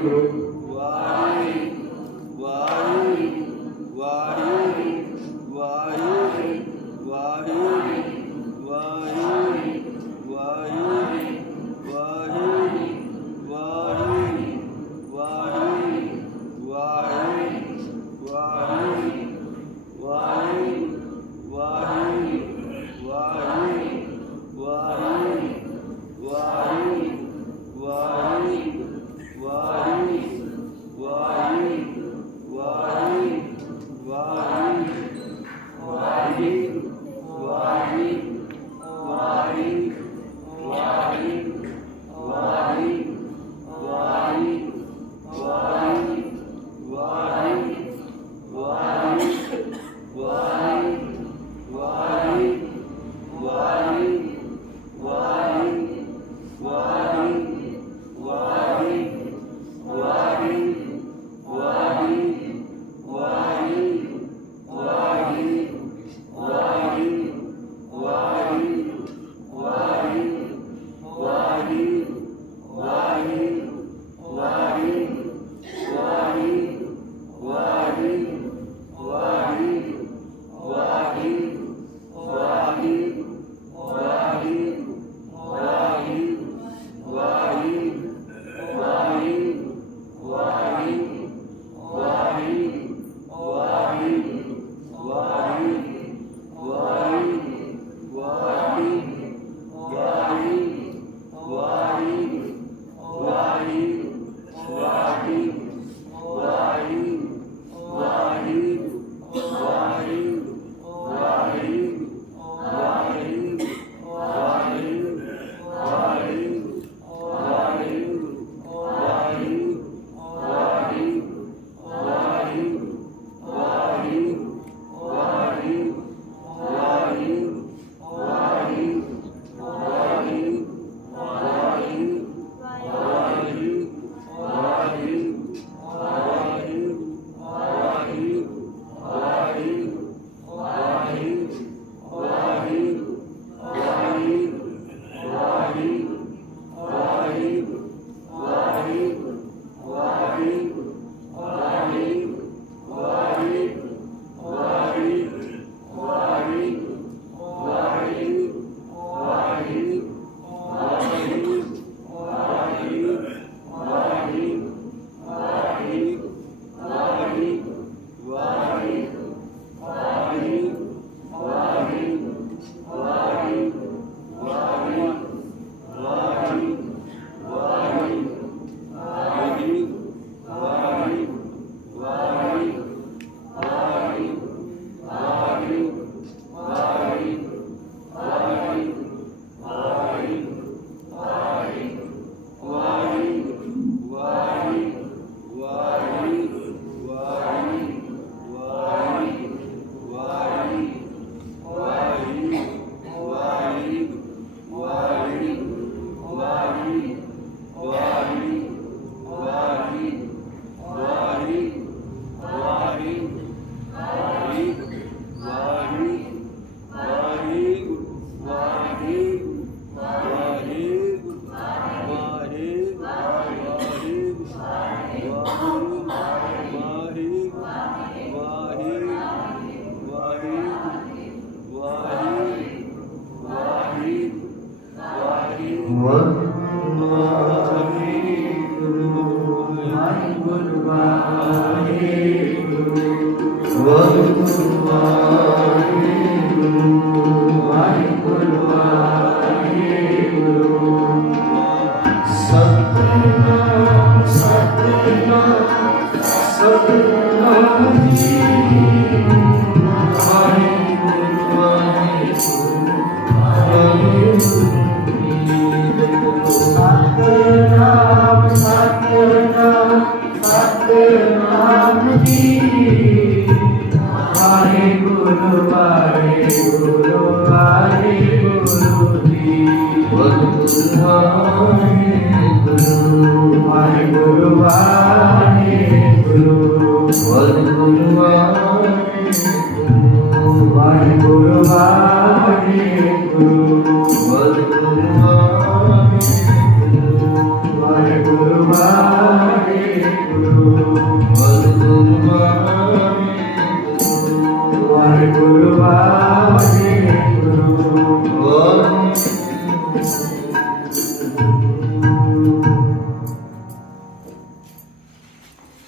ਵਾਹਿਗੁਰੂ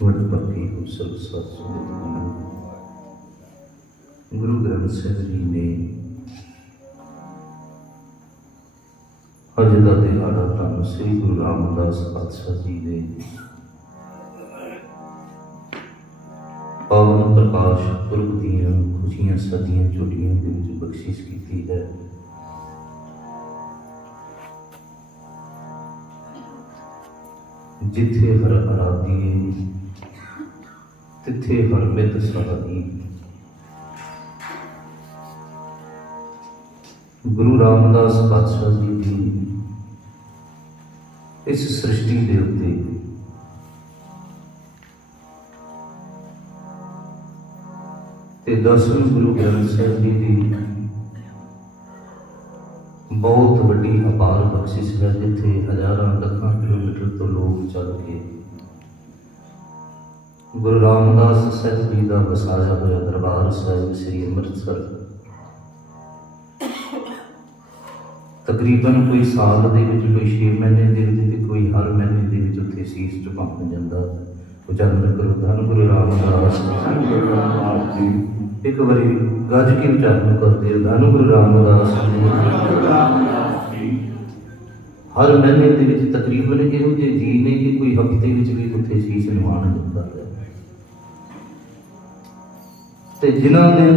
वटपक्की हो सब सत गुरु ग्रंथ साहिब जी ने अज का दिहाड़ा धन श्री गुरु रामदास पातशाह जी ने पावन प्रकाश पुरब दियां खुशियां सदियां झोलियां दे विच बख्शिश की है। जिथे हर आराधी तिथे हर मित सहाई। गुरु रामदास पातशाह जी की इस सृष्टि के उत्ते ते 10वें गुरु ग्रंथ साहिब जी की बहुत वड्डी अपार बख्शिश है, जिथे हजारों लखों किलोमीटर तो लोग चल के गुरु रामदास साहिब जी का वसाया हुआ दरबार साहिब श्री अमृतसर तकरीबन कोई साल दे विच कोई 6 महीने दे विच कोई हर महीने दे विच उत्थे सीस झुकाउण जांदा। उचारण करो धन गुरु रामदास जी। एक बारी गज के उचारण करते धन गुरु रामदास जी। हर महीने दे विच तकरीबन इहो जे जी ने कि कोई हफ्ते विच भी उत्थे सीस निवाण जांदा है ते जिन्हां दे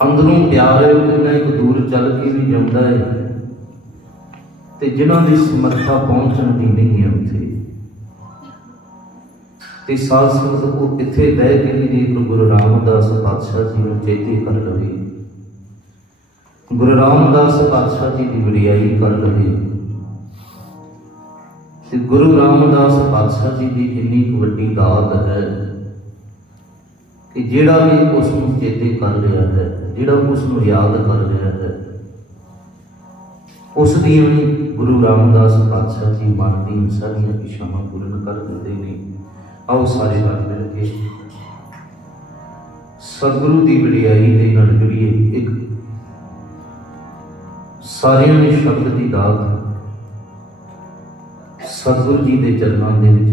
अंदरों प्यार है उन्हें एक दूर चल के भी जाता है ते जिन्हां दी समर्था पहुंचण दी नहीं है उत्थे ते साथ साथ वो इत्थे बह के भी जे गुरु रामदास पातशाह जी नूं चेते कर लवे, गुरु रामदास पातशाह जी की वडियाई कर लवे ते गुरु रामदास पातशाह जी की इन्नी वड्डी दात है कि जिहड़ा भी उसनूं चेते कर रहा है, जिहड़ा उसनूं याद कर रहा है, उस दी गुरु रामदास पातशाह जी मन दी सारियां इच्छावां पूर्ण कर दिंदे ने। आओ सारे रल मिल के सतगुरु की वडियाई दे नाल जुड़ीए। एक सारियां ने शब्द की दात सतगुरु जी के चरणों दे विच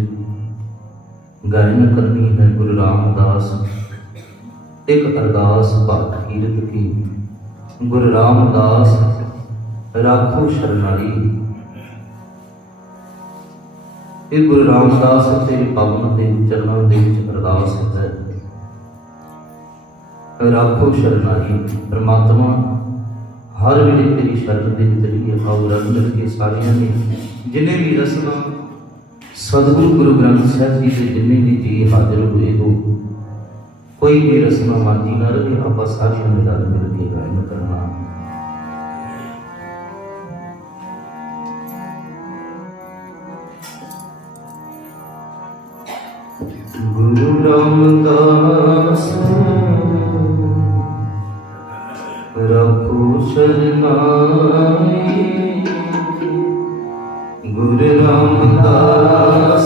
गायन करनी है। गुरु रामदास एक अरदास भगत कीरत की। गुरु रामदास राखो शरणाई। ये गुरु रामदास तेरे पावन के चरणों के अरदास है। राखो शरणाई। परमात्मा हर वेले तेरी शरण के जरिए आओ रल मिल के सारिया ने जिन्हें भी रस्मां सतगुरु गुरु ग्रंथ साहिब जी के जिन्हें भी जी हाजिर हुए हो, कोई भी रस्म मांझी ना रहे, आप सारिया ने रल मिल के गायन करना। गुरु रामदास रखो शरणाई। गुरु रामदास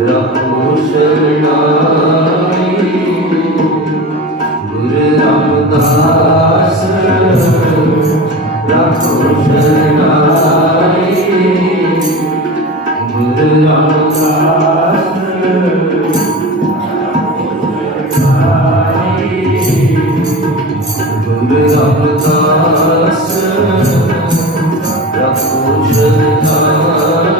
रखो शरणाई। गुरु रामदास रखो शरणाई। गुरु रामदास गुरु रामदास रखो शरणाई।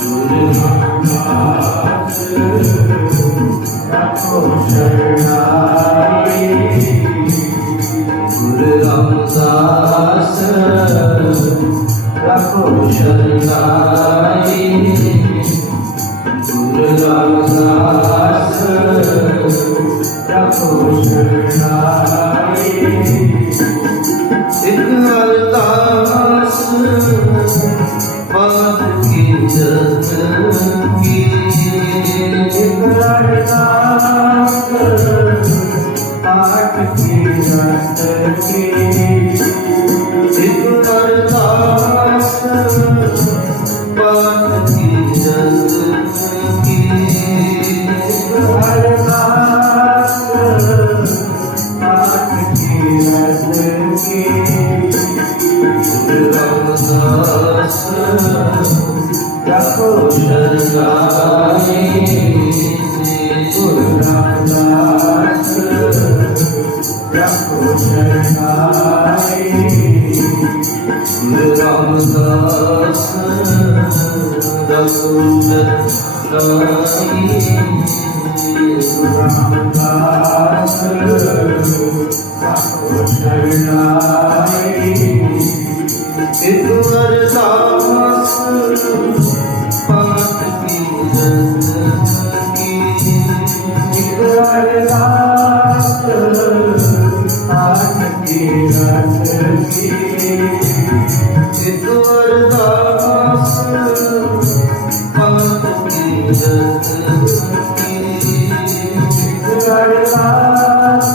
गुरु रामदास रखो शरणाई। गुरु रामदास रखो शरणाई। गुरु रामदास रखो शरणाई। एक अरदास पाठ की जत की। एक अरदास पाठ की जत की। एक अरदास पाठ की जत की। एक अरदास पाठ की जत की। रामदास रखो शरणाई गुरु रामदास रखो शरणाई गुरु रामदास रखो शरणाई गुरु रामदास रखो शरणाई एक अरदास पाठ की जिंदगी एक अरदास पाठ की जिंदगी एक अरदास पाठ की जिंदगी एक अरदास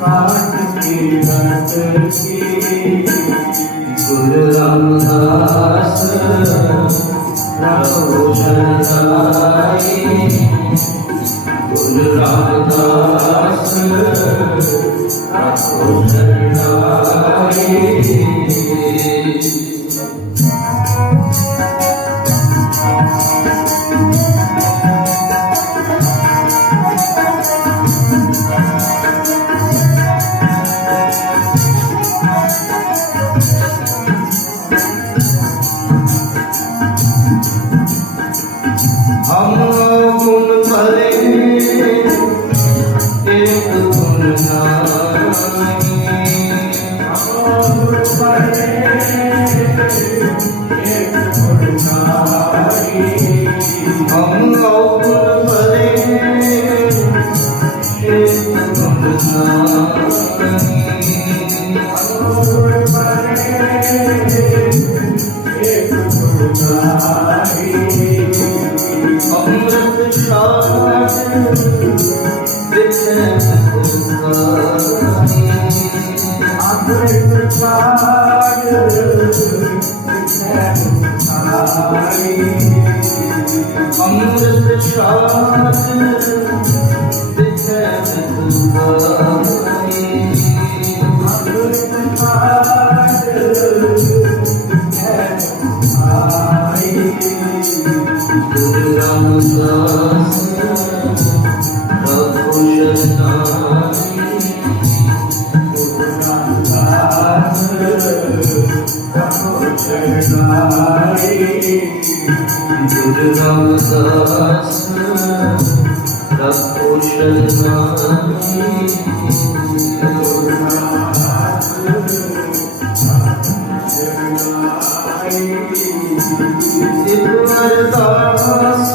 पाठ की जिंदगी गुरु रामदास रखो शरणाई गुरु रामदास रखो शरणाई हम गुण भरे एक गुण नाई हम गुण भरे एक गुण नाई हम गुण भरे एक गुण नाई हम गुण भरे एक गुण नाई अमृत शाद अमृत शाद अमृत शाद गुरु रामदास रखो शरणाई गुरु रामदास रखो शरणाई गुरु रामदास रखो शरणाई गुरु रामदास एक अरदास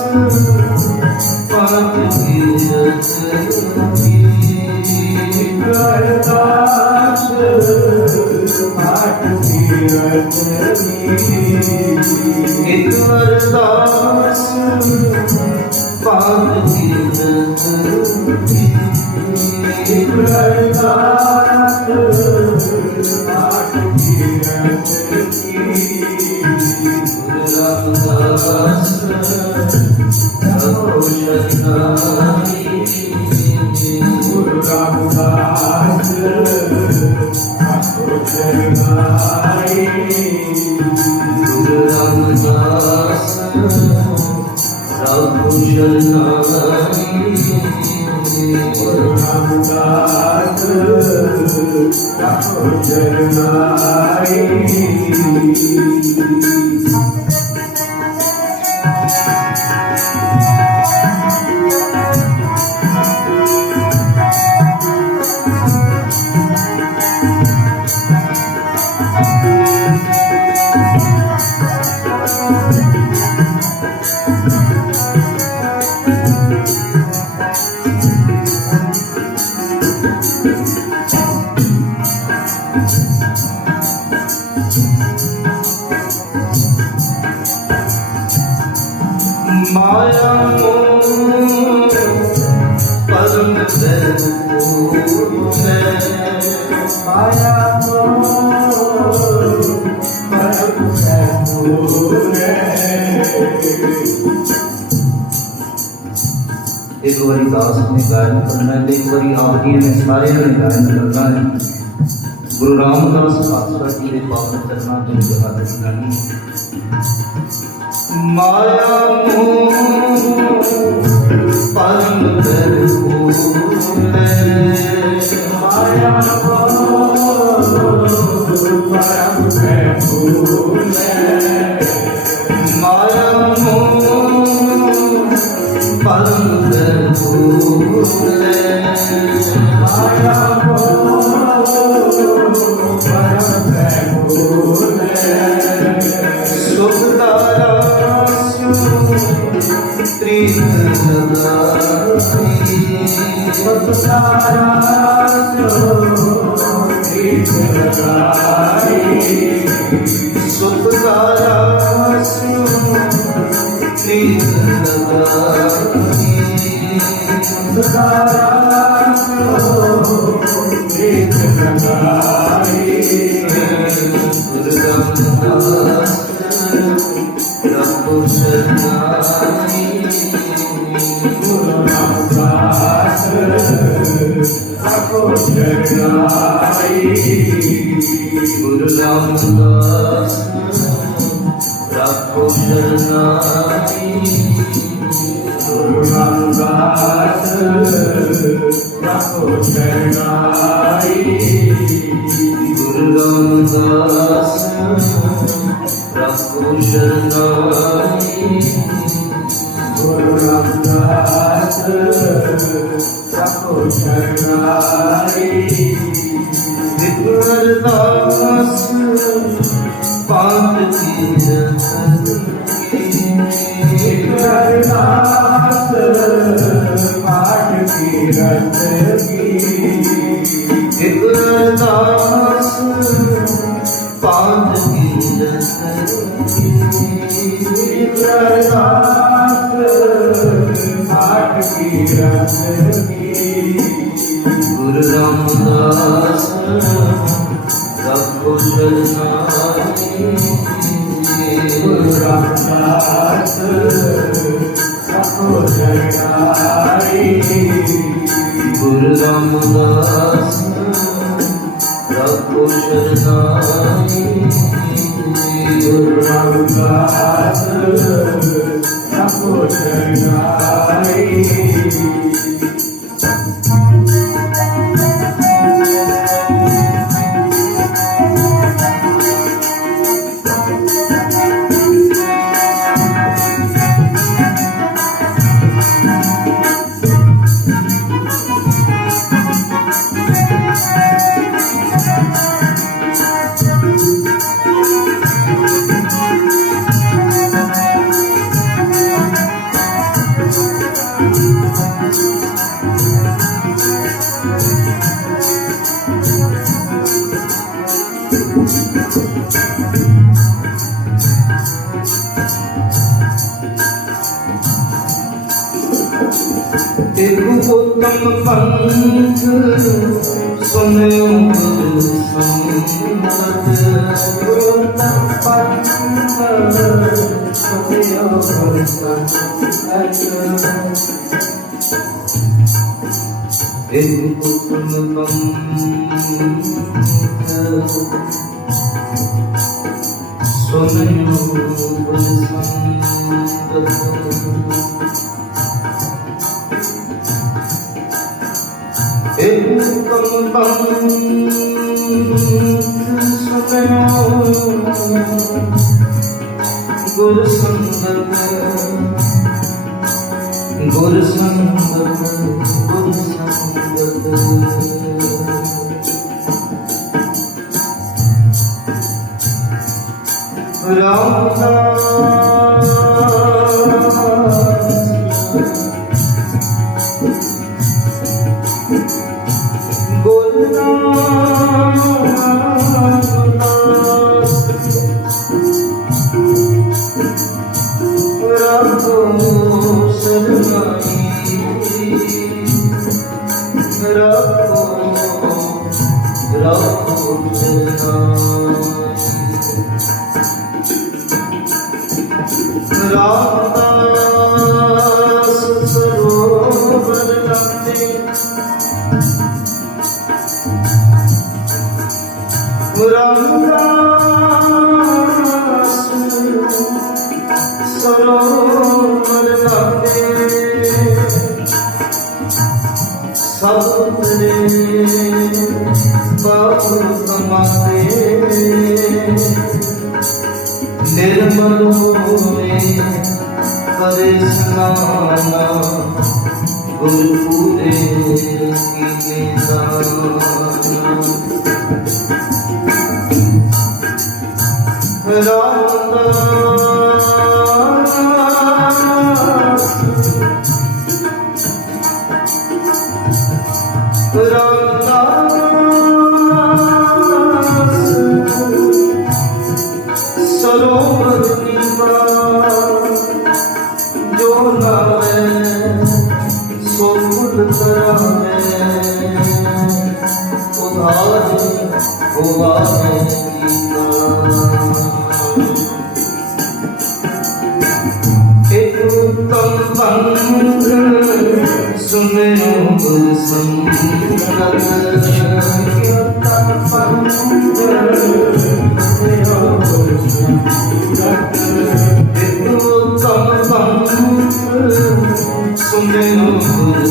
पाठ की जिंदगी एक अरदास पाठ की जिंदगी एक अरदास पाठ की जिंदगी एक अरदास पाठ की जिंदगी रामदास रखो शरणाई गुरु रामदास रखो शरणाई गुरु रामदास रखो शरणाई गुरु रामदास रखो शरणाई माया मोह परम है माया मोह परम है। एक बारी दास ने गायन करना है, एक बारी आप ही ने सारे ने गायन करना है। गुरु रामदास पातशाह जी के पावन चरणों में जहादत गानी। माया मोह परम भरपूर है, माया मोह परम भरपूर है, माया मोह परम भरपूर है, माया गुरु रामदास रखो शरणाई, गुरु रामदास रखो शरणाई, गुरु रामदास रखो शरणाई, गुरु रामदास रखो शरणाई। अरदास पाठ की अरदास पाठ की अरदास पाठ की गुरु रामदास रखो शरणाई, गुरु रामदास रखो शरणाई, गुरु रामदास रखो शरणाई, गुरु रामदास रखो शरणाई। उत्तम पंथ सुनो गुरु संगत, उत्तम पंथ सुनो गुरु संगत, उत्तम पंथ सुनो गुरु संगत, उत्तम पंथ सुनो गुरु संगत, गुरु संगत, गुरु संगत। रामदास सरोवर लागे सब तेरे पाप कमाते निर्मल होए करे स्नाना गुरु पूरे कीने सरोवर की जो नावे सो फुल करावे उधार होवावे एक उत्तम पंथ सुने गुर संगत उत्तम पंथ सुने गुर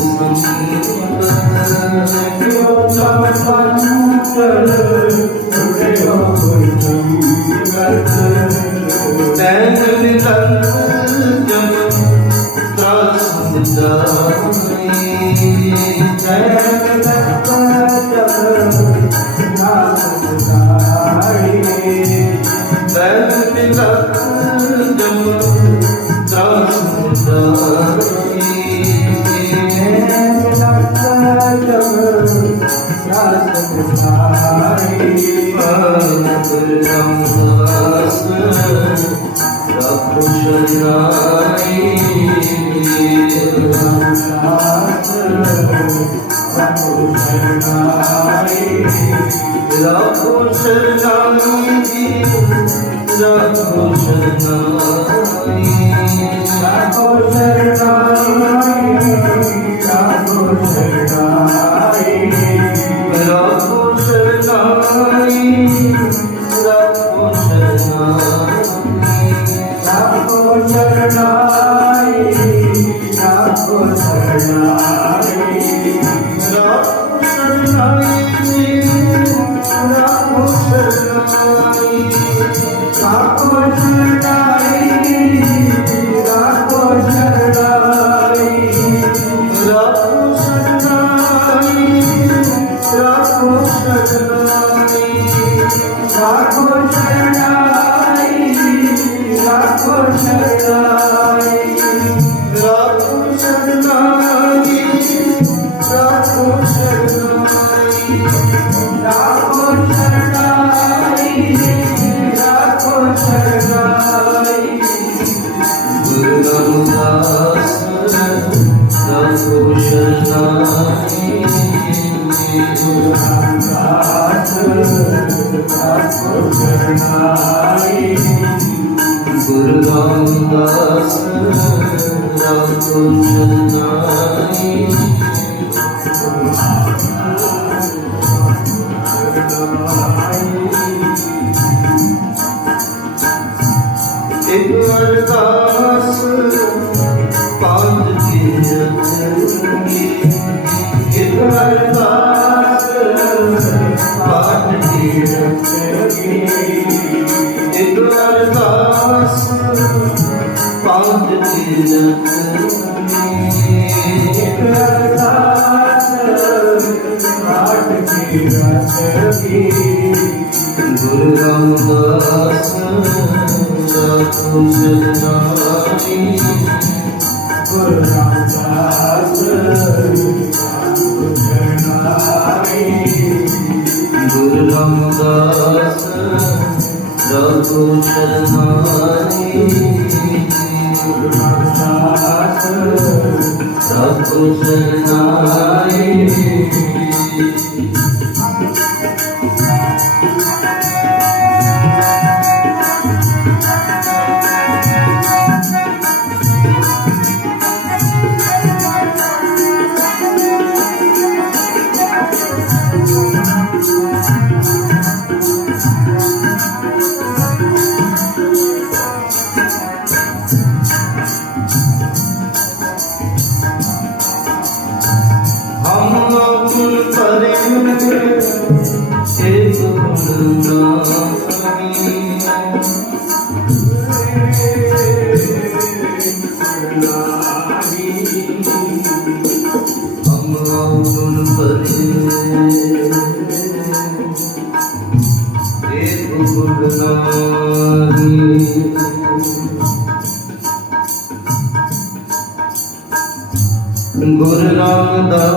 ਗੁਰੂ ਰਾਮਦਾਸ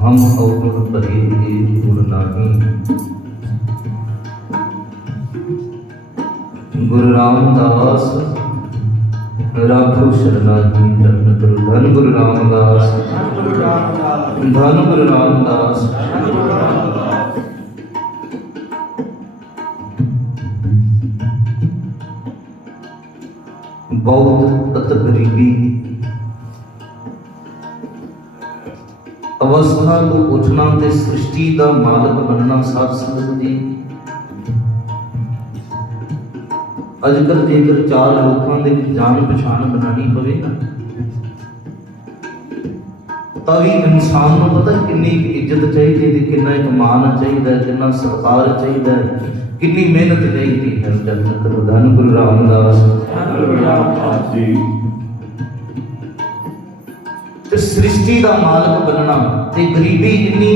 हम अवगुण भरे गुण नाही। गुरु रामदास राखो शरणाही जन गुरु धन गुरु रामदास धन गुरु रामदास। बहुत अत गरीबी अवस्था को उठना ते सृष्टि का मालक बनना। साध संगत जी अजकल जेकर चार लोगों के जान पछाण बनानी पवे ना तभी इंसान को पता कितनी इज्जत चाहिए, कितना एक मान चाहिए, कितना सत्कार चाहिए, कितनी मेहनत चाहिए है। धन गुरु रामदास जी ते सृष्टि का मालक बनना ते गरीबी इन्नी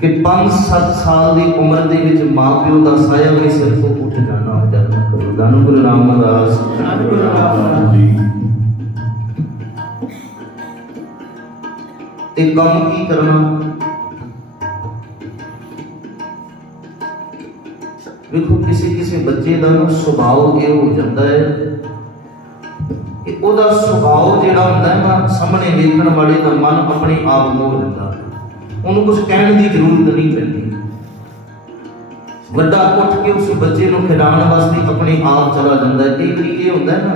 कि 5-7 साल की उम्र के मां प्यो का साया भी सिर को उठ जाना हो जाता। करो धन गुरु रामदास जी ते कम की करना। देखो किसी किसी बच्चे का सुभाव ये हो जाता है कि ਉਹਦਾ ਸੁਭਾਅ ਜਿਹੜਾ ਹੁੰਦਾ ਹੈ ਨਾ ਸਾਹਮਣੇ ਵੇਖਣ ਵਾਲੇ ਦਾ ਮਨ ਆਪਣੇ ਆਪ ਮੋਹ ਲੈਂਦਾ ਹੈ, ਉਹਨੂੰ ਕੁਝ ਕਹਿਣ ਦੀ ਜ਼ਰੂਰਤ ਨਹੀਂ ਪੈਂਦੀ। ਵੱਡਾ ਉੱਠ ਕੇ ਉਸ ਬੱਚੇ ਨੂੰ ਖਿਡਾਉਣ ਵਾਸਤੇ ਆਪਣੇ ਆਪ ਚਲਾ ਜਾਂਦਾ ਹੈ। ਕਈ ਵਾਰੀ ਇਹ ਹੁੰਦਾ ਹੈ ਨਾ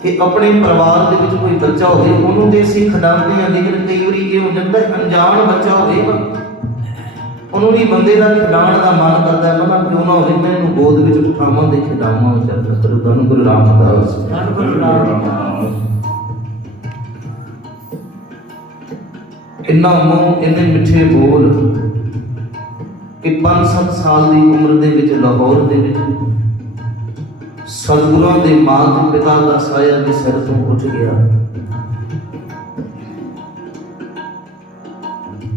कि अपने परिवार के विच कोई बच्चा होवे उन्होंने तो असीं खिडांदे हां, लेकिन कई बार ये हो जाता है अनजान बच्चा होवे उन्होंने भी बंदे का खिडाउण का मन करता है, मैं क्यों ना होवे मैं इहनूं गोद विच उठावां ते खिडावां। चल करो धन गुरु रामदास इन्ना मूँह इन्ने मिठे बोल कि 5-7 साल की उम्र दे विच लाहौर दे विच सतगुरां दे माता पिता का साया भी सिर तो उठ गया।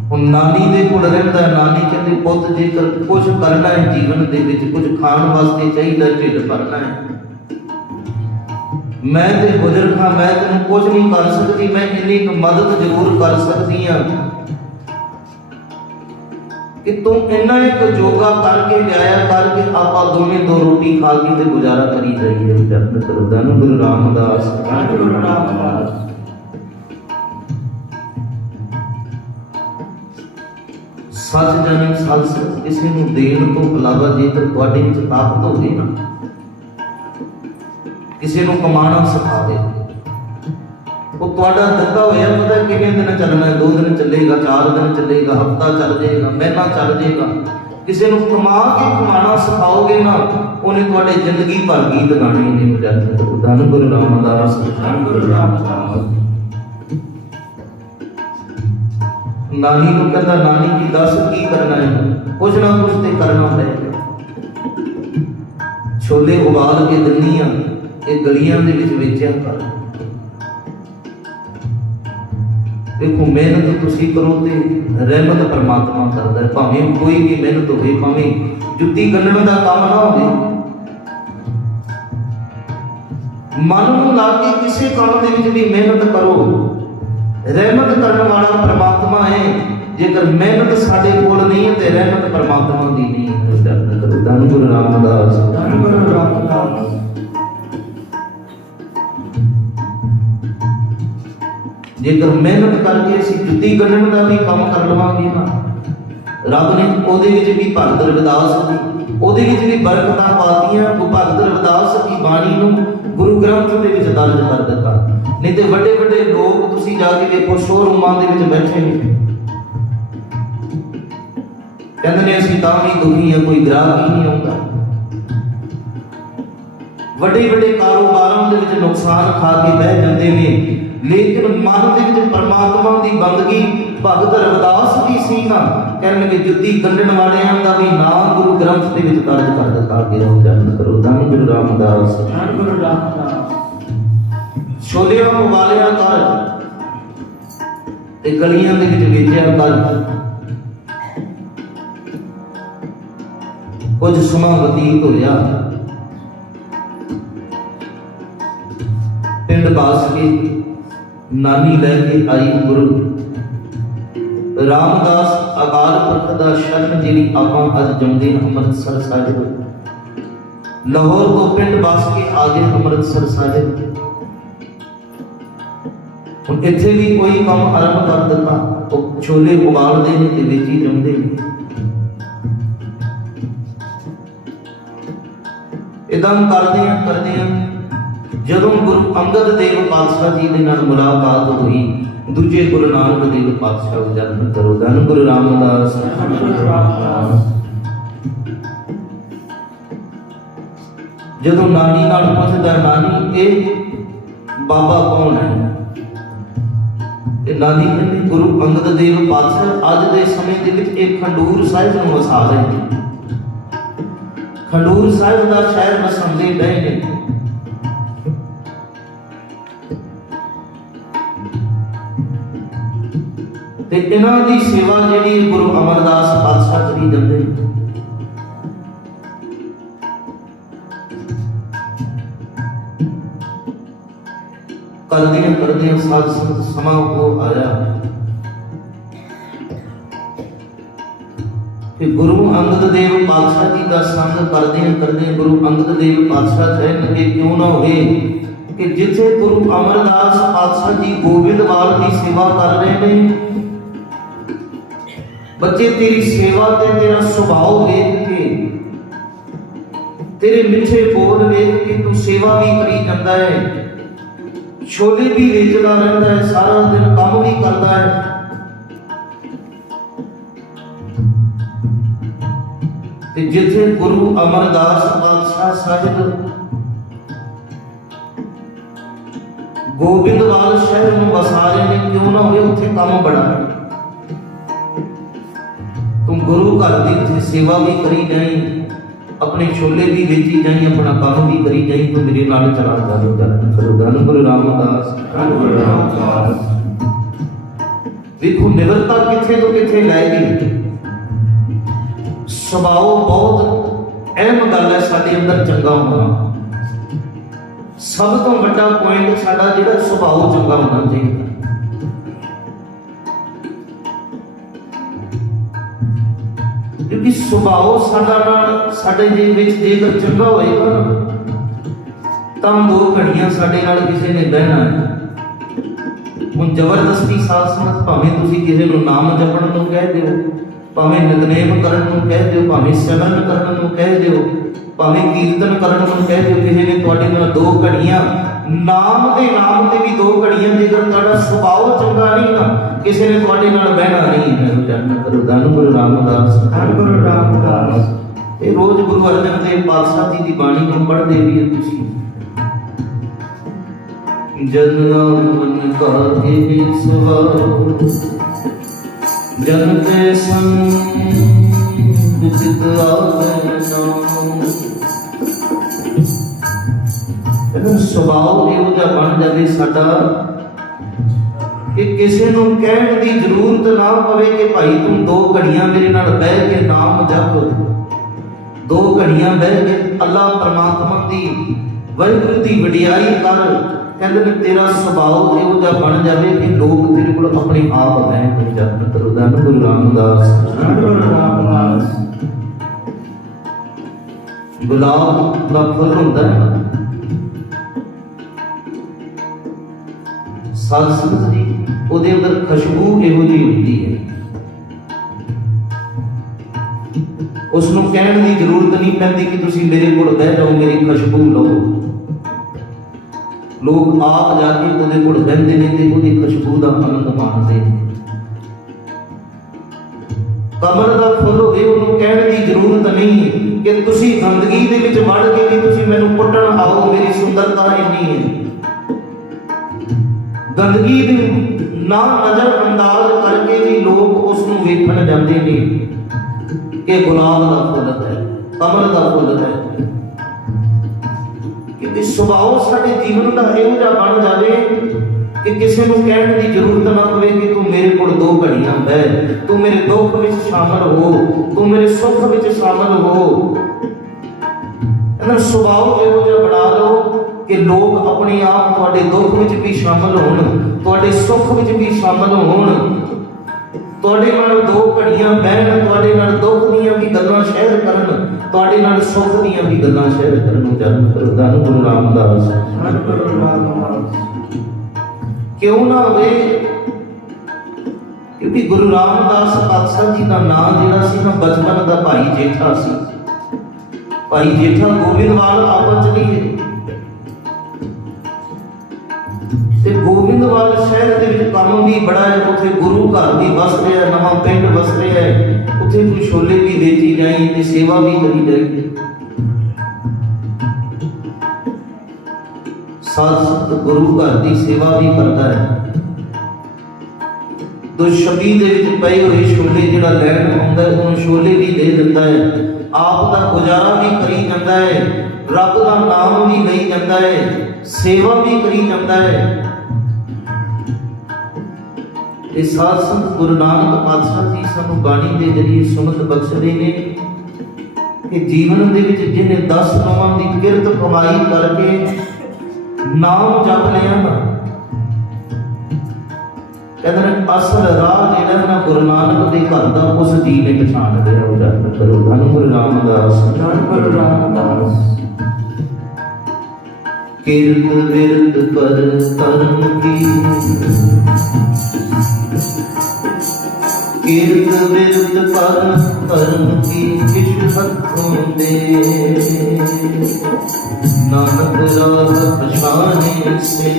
हुण नानी दे कोल रहिंदा, नानी कहंदी पुੱਤ जेकर कुछ करना है जीवन दे विच, कुछ खाण वास्ते चाहिदा, ढिड भरना है, मैं ते बुजुर्ग हां, मैं तैनूं कुछ नहीं कर सकती, मैं इन्नी मदद जरूर कर सकती हां कि तू इन्ना एक योगा करके लिया करके आपा दोवें 2 रोटी खा के ते गुजारा करी जाइए। जपन करो धन गुरु रामदास सच जाने सच किसी नूं देण तो इलावा जेकर तुहाडे विच ताकत होवे ना किसी नूं कमाना सिखा दे, वो तुहाडा दिता होया पता कितने दिन चलना है, 2 दिन चलेगा, 4 दिन चलेगा, हफ्ता चल जाएगा, महीना चल जाएगा। किसी को कमा के कमाना सिखाओगे ना उन्हें तुहाडे जिंदगी भर गीत गाने नहीं बजाते। धन गुरु रामदास नानी को कहता नानी की दस की करना है, कुछ ना कुछ तो करना पड़ेगा। छोले उबाल के दिन्नी आ ये गलियां दे विच वेचिया कर। देखो मेहनत तुसी करो ते रहमत परमात्मा करता है, भावें कोई भी मेहनत होवे, भावें जुत्ती गन्नण दा काम ना होवे, मन नूं ला के किसी काम दे विच भी मेहनत करो। रहमत करने वाला परमात्मा है, जेकर मेहनत साडे कोल नहीं है ते रहमत परमात्मा दी नहीं है। धन गुरु रामदास जेकर मेहनत करके असीं जुत्ती गन्नण दा भी काम कर लवांगे ना, रब ने ओहदे विच भी भगत रविदास बरकतां पातियां भगत रविदास की बाणी नूं गुरु ग्रंथ दे विच दर्ज कर दिता। नहीं तो बड़े बड़े लोग तुसीं जाके देखो शोरूमां दे विच बैठे ने, कहंदे ने असीं तां भी दुखी हां, कोई ग्राहक ही नहीं आउंदा। बड़े बड़े कारोबारां दे विच नुकसान खा के बह जांदे ने, लेकिन मन दे विच परमात्मा दी बंदगी भगत रविदास दी सी ना। कहणगे जुत्ती गंढण वालियां दा भी नाम गुरु ग्रंथ दे विच दर्ज कर दिता गया। उच्चारण करो धन गुरु रामदास, धन गुरु रामदास। छोलियां उबालिया कर ते गलियां दे विच वेचिया कर। कुछ समा बतीत होया, पिंड बास के नानी लैके आई गुरु रामदास अकाल पुरख दा शरण जिहड़ी आपां अज जमदे अमृतसर साहिब। लाहौर तो पिंड बास के आ गए अमृतसर साहिब। हुण इत्थे भी कोई काम आरंभ कर दिता, छोले उबालदे ने ते बेची जांदे ने। इदां करदे जदों गुरु अंगद देव पातशाह जी दे नाल मुलाकात हुई, दूजे गुरु नानक देव पातशाह उच्चारण करो धन गुरु रामदास, धन गुरु रामदास। जदों नानी नाल पुछदा, नानी ए बाबा कौन है? नानी कहंदी गुरु अंगद देव पातशाह अज दे समय दे विच एक खंडूर साहिब नूं वसा रहे ने। खंडूर साहिब दा शहर वसांदे पए ने। ते इन्हां दी सेवा जिहड़ी गुरु अमरदास पातशाह करी जांदे। करदियां साध संगत समा को आया कि गुरु अंगद देव पातशाह जी का संग करदियां गुरु अंगद देव पातशाह कहन लगे, क्यों ना होए कि जिथे गुरु अमरदास पातशाह जी गोबिंदवाल की सेवा कर रहे हैं, बच्चे तेरी सेवा ते तेरा स्वभाव देख के, तेरे मिठे बोल देख के तू सेवा भी करी जाता है, छोले भी बेचता रहता है, सारा दिन काम भी करता है। ते जिथे गुरु अमरदास पातशाह साहिब गोबिंदवाल शहर में वसा रहे ने, क्यों ना होए उत्थे काम बड़ा है। तुम गुरु घर की सेवा भी करी जाए, अपने छोले भी बेची जाए, अपना काम भी करी जाए, तो मेरे नाल चला जाओ धन गुरु रामदास, धन गुरु रामदास। देखो निवृत्ता किथे तो किथे लै गई। सुभाव बहुत अहम गल है साडे अंदर चंगा होना। सब तो बड़ा पॉइंट साडा जिहड़ा सुभाव चंगा होना चाहिए। क्योंकि सुभाव साडे जेकर चंगा होएगा तां दो घड़ियां साडे नाल किसी ने बहना है। हुण जबरदस्ती साध संगत भावें तुसीं किसी नूं नाम जपण नूं कह दिओ, भावें नितनेम करन नूं कह दिओ, भावें सिमरन करन नूं कह दिओ, भावें कीर्तन करन नूं कह दिओ, किसी ने तुहाडे नाल दो घड़ियां नाम ते भी दो घड़ियां जेकर तुहाडा सुभाव चंगा नहीं ना, किसी ने तुहाडे नाल बहना नहीं है। उच्चारण करो धन गुरु रामदास, धन गुरु रामदास। ये रोज गुरु अर्जन देव पातशाह जी की बाणी को पढ़दे भी तुसीं। जन मन का स्वभाव जन के संग चित आवे नाम। सुभाव इहो जिहा बन जाए साडा कि किसी नूं कहण दी जरूरत ना पवे कि भाई तुम दो घड़ियां मेरे नाल बह के नाम जप, दो घड़ियां बह के अल्लाह परमात्मा दी वाहिगुरू दी वडियाई कर। कहते ने तेरा स्वभाव इहो जिहा बन जाए कि लोग तेरे कोल अपने आप बहन जप करो धन गुरु रामदास, धन गुरु रामदास। गुलाब दा फुल हुंदा है साध संगत जी, ਉਹਦੇ ਅੰਦਰ ਖੁਸ਼ਬੂ ਇਹੋ ਜਿਹੀ ਹੁੰਦੀ ਹੈ। उसनों कहण की जरूरत नहीं पैंदी कि तुसी मेरे कोल बह जाओ, मेरी खुशबू लो। लोग आप जाके ਉਹਦੇ ਕੋਲ बहते ने ते ਉਹਦੀ खुशबू का आनंद माणते हैं। कमल का फुल होवे ਉਹਨੂੰ ਕਹਿਣ ਦੀ ਜ਼ਰੂਰਤ नहीं कि तुसी गंदगी ਦੇ ਵਿੱਚ ਵੜ ਕੇ ਵੀ ਤੁਸੀਂ ਮੈਨੂੰ ਪੁੱਟਣ ਆਓ, मेरी सुंदरता ਇੰਨੀ है। गंदगी ਦੀ ना नजर अंदाज करके भी लोग उसਨੂੰ ਵੇਖਣ ਜਾਂਦੇ ਨੇ कि गुलाब का फुल है, कमल का फुल है। कि सुभाव साडे जीवन का इहो जिहा बन जाए कि किसी को कहने की जरूरत ना पवे कि तू मेरे को 2 घड़ियां बह, तू मेरे दुख में शामिल हो, तू मेरे सुख में शामिल हो। सुभाव इहो जिहा बना लो कि लोग अपने आप तुहाडे दुख में भी शामिल होण, तुहाडे सुख में भी शामिल होण, तुहाडे नाल 2 घड़ियां बहन, तुहाडे नाल दुख दीयां भी गल्लां शेयर करन, तुहाडे नाल सुख दीयां भी गल्लां शेयर करन। जन्म करो धन गुरु रामदास। क्यों ना होवे? क्योंकि गुरु रामदास पातशाह जी का नाम जिहड़ा सी ना बचपन का भाई जेठा सी। भाई जेठा गोविंदवाल आपस चलीए ते गोविंदवाल शहर दे विच काम भी बड़ा है, उत्थे गुरु घर भी बस रहा है, नवा पिंड बस रहा है, उत्थे कोई छोले भी बेची जाए ते सेवा भी करी जाए। साथ गुरु घर की सेवा भी करता है। तो छबी दे विच पए हुए छोले जिहड़ा लैण आउंदा है उहनूं छोले भी दे दिंदा है, आप दा गुजारा भी करी जाता है, रब दा नाम भी लई जाता है, सेवा भी करी जाता है। इस साथ संत गुरु नानक पातशाह जी सानू बाणी के जरिए सुमत बख्शदे ने कि जीवन दे विच जिन्हें 10 नौवां दी किरत कमाई करके नाम जप लिया ना, कहते असल राह जिहड़ा ना गुरु नानक दे घर दा उस जी ने पछाण लिया। उजागर करो धन गुरु रामदास। धन गुरु रामदास। किरत विरत कर कर्म की, किरत विरत कर कर्म की किश हथों दे, नानक राह पछाने से।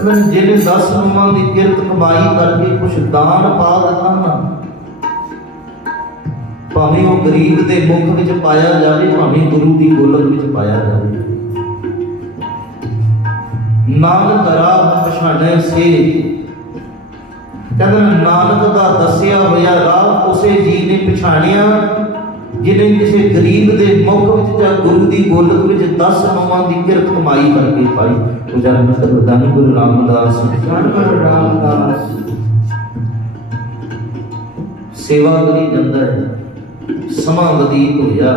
जिन्हें 10 नौवां की किरत कमाई करके कुछ दान पा दिता ना, भावें वो गरीब के मुख में पाया जाए, भावें गुरु की गोलक में पाया जाए। नानक राह पछाने से, कहते नानक का दसिया होया राह उसे जी ने पछाणिया जिन्हें किसी गरीब के मुख में या गुरु की गोलक में 10 नौवां की किरत कमाई करके पाई। उजागर करो धन गुरु रामदास। धन गुरु रामदास। सेवा करी जाता है, समा बतीत होया।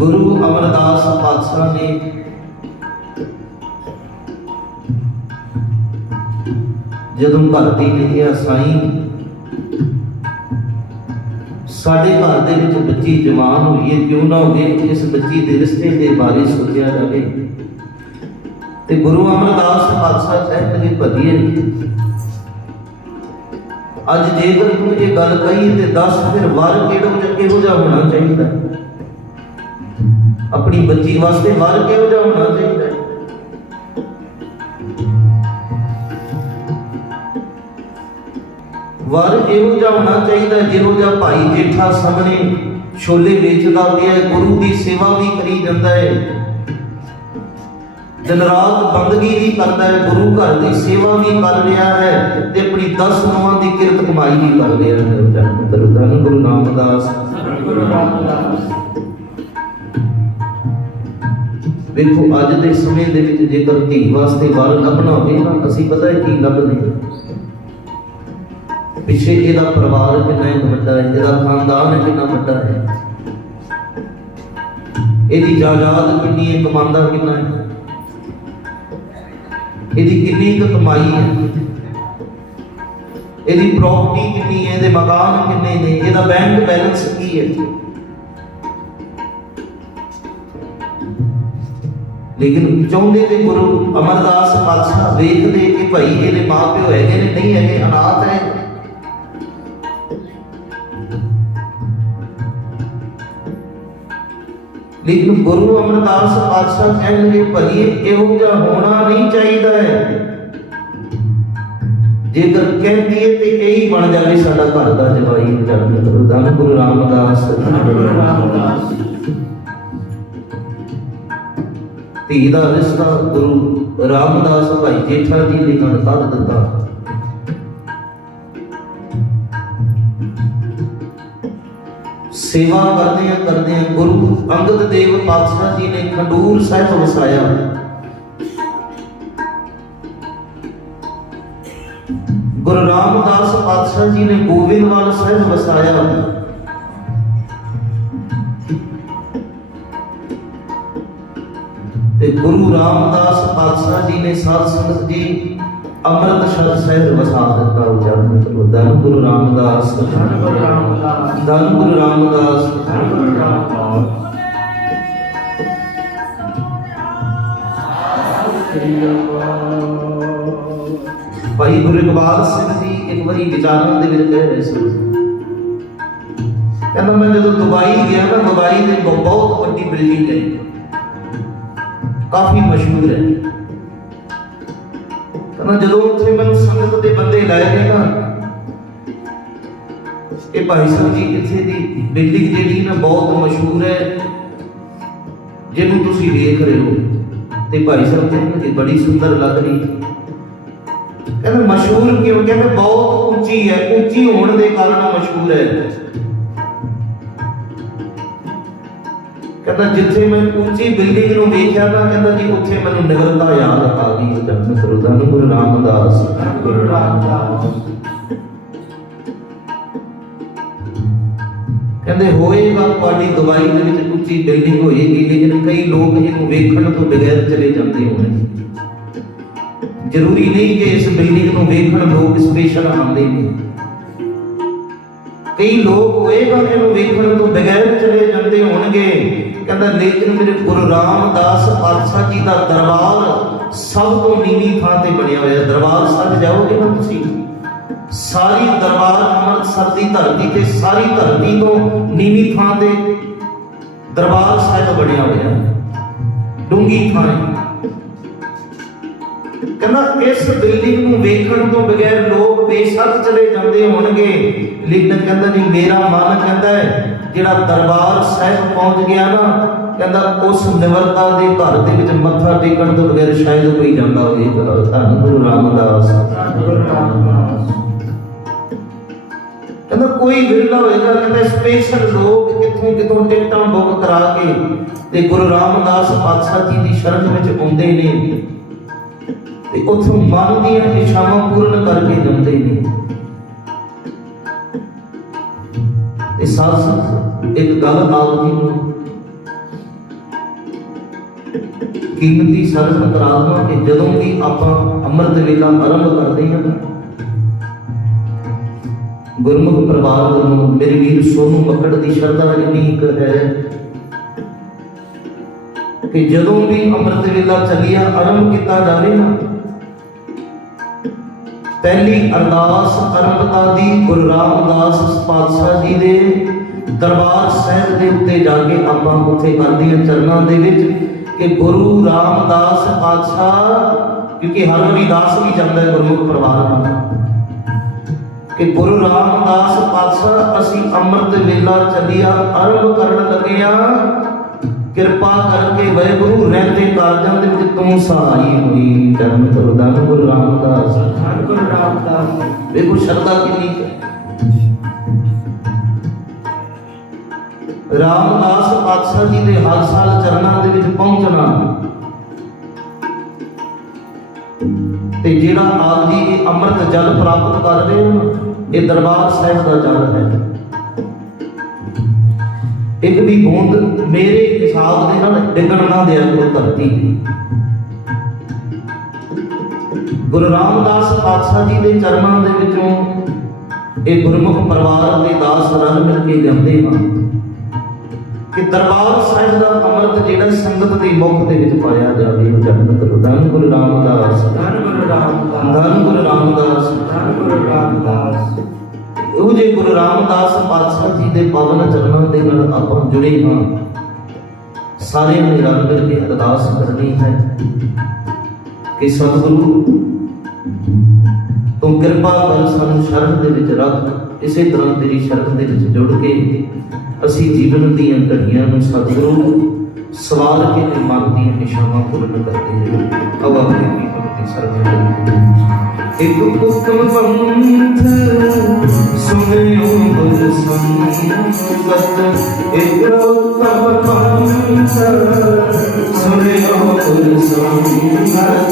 गुरु अमरदास पातशाह ने जदों भर्ती लिखिया साईं साढ़े घर दे विच बच्ची जवान हुई है, क्यों ना होवे इस बच्ची के रिश्ते के बारे सोचा जाए। ते गुरु अमरदास पातशाह कहते कि भगीए अज जेकर तू ये गल कही तो दस फिर वर किहो जिहा होना चाहिए, अपनी बच्ची वास्ते वर किहो जिहा होना चाहिए। वर इहो जिहा होना चाहिए जिहो जिहा भाई जेठा सामने छोले बेचदा पिया, गुरु की सेवा भी करी जाता है, दिन रात बंदगी भी करता है, गुरु घर की सेवा भी कर रहा है, ते अपनी 10 नौवां की किरत कमाई भी कर रहा है। धन गुरु रामदास। देखो अज के समय दे विच जेकर धी वास्ते वर लभना होवे तां असीं पता है की लभदे, पिछे इहदा परिवार कितना वड्डा है, इहदा खानदान कितना वड्डा है, इहदी जायदाद कितनी है, कमांदा कितना है, इहदी कितनी कमाई है, इहदी प्रॉपर्टी कितनी है, इहदे मकान कितने ने, इहदा बैंक बैलेंस की है। लेकिन चाहते थे गुरु अमरदास पातशाह वेखते कि भाई ये माँ प्यो है नहीं है, अनाथ है। लेकिन गुरु अमरदास पातशाह कहने भली इहो जिहा होना नहीं चाहिए है। जेकर कहती है तो यही बन जाए साडा घर का जवाई चरण धन गुरु रामदास। धी का रिश्ता गुरु रामदास भाई जेठा जी ने कर दिता। सेवा करदे गुरु अंगद देव पातशाह जी ने खडूर साहिब वसाया। गुरु रामदास पातशाह जी ने गोविंदवाल साहिब वसाया। गुरु रामदास पातशाह जी ने साध संगत जी अमृतसर साहिब वसा दिता। उच्चारण करो धन गुरु रामदास, धन गुरु रामदास, धन गुरु रामदास, धन गुरु रामदास। भाई गुरु इकबाल सिंह जी एक बार विचारों के कह रहे थे, कहना मैं जो दुबई गया ना, दुबई में बहुत बड़ी बिल्डिंग है, काफी मशहूर है। कहना जो उत्थे मैं संगत के बंदे लाए गए ना, ये भाई साहब जी इत्थे दी बिल्डिंग जी ना बहुत मशहूर है, जिन्होंने तुसी देख रहे हो। तो भाई साहब कहते कि बड़ी सुंदर लग रही। कहते मशहूर क्यों? कहते बहुत ऊंची है, ऊंची होने के कारण मशहूर है। कहता जिथे मैं ऊंची बिल्डिंग नूं वेख्या ना, कहता जी उत्थे मैनूं निवरता याद आ गई। धन गुरु धन गुरु रामदास, गुरु रामदास। कहते होएगा तुहाडी दुबई दे विच ऊंची बिल्डिंग होएगी, लेकिन कई लोग इहनूं वेखण तो बगैर चले जाते होणे। जरूरी नहीं कि इस बिल्डिंग नूं वेखण लोग स्पेशल आंदे ने। कई लोग होएगा इहनूं वेखण तो बगैर चले जाते होणगे। कहता लेकिन मेरे गुरु रामदास पातशाह जी का दरबार सब तो नीवी थां ते बनिया हुआ। दरबार साहिब जाओगे ना तुसी, सारी दरबार अमृतसर की धरती ते सारी धरती तो नीवी थां ते दरबार साहिब बनिया हुआ, डूंगी थां। कहना इस बिल्डिंग नूं वेखण तो बगैर लोग बेशक चले जाते होणगे, लेकिन कहता जी मेरा मन कहता है जिहड़ा दरबार साहिब पहुंच गया ना, कहता उस निवरता के घर दे विच मत्था टेकण तो बगैर शायद कोई जांदा होवेगा। धन गुरु रामदास, गुरु रामदास। कहता कोई विरला होएगा, कहता स्पेशल लोग कितों कितों टिकटां बुक करा के ते गुरु रामदास पातशाह जी की शरण विच आउंदे ने ते उत्थों मन दीआं इच्छावां पूर्ण करके जांदे ने। साथ एक गल आप कीमती सर्जन करा दूँ कि जदों भी आप अमृत वेला आरंभ करते हैं, गुरमुख परिवार वालों मेरे वीर सोनू मक्कड़ की श्रद्धा इन्नी है कि जदों भी अमृत वेला चलिया आरंभ किया जाए ना, पहली अरदास आरंभता दी गुरु रामदास पातशाह जी दे दरबार साहिब दे उत्ते जाके आपां उत्थे करदे हां चरनां दे विच कि गुरु रामदास पातशाह, क्योंकि हर वारी दास भी जांदा है गुरमुख परिवार नाल, कि गुरु रामदास पातशाह असीं अमृत वेला चलिया आरंभ करन लगे हां, कृपा करके वाहिगुरु रहते कारजां दे विच तूं सहाई होई। चरण करो धन गुरु रामदास, धन गुरु रामदास। देखो श्रद्धा कितनी है। रामदास पातशाह जी दे हर साल चरनां दे विच पहुंचना ते जिहड़ा आप जी अमृत जल प्राप्त कर रहे हो, ये दरबार साहिब का जल है। एक भी बूंद मेरे हिसाब दे नाल डिगण ना दिया करो धरती। गुरु रामदास पातशाह जी के चरणों के विचों एक गुरमुख परिवार के दास रल मिल के लियाते हैं। कि दरबार साहिब का अमृत जिहड़ा संगत की मुख दे विच पाया जाए। उजागर करो धन गुरु रामदास, धन गुरु रामदास, धन गुरु रामदास, धन गुरु रामदास। ਉਹ जे गुरु रामदास पातशाह जी के पावन चरणों के नाल आपां जुड़े हाँ, सारे ने रल मिल के अरदास करनी है कि सतगुरु तू कृपा कर सानू शरण दे विच रख। इसे तरह तेरी शरण दे विच जुड़ के असी जीवन दीयां घड़ियां नूं सतगुरु सवार के ते मन दीयां निशावां पूर्ण करते हैं। अब अपनी भगति सर्वनाम एक उत्तम पंथ सुनियो गुर संगत, एक उत्तम पंथ सुनियो गुर संगत।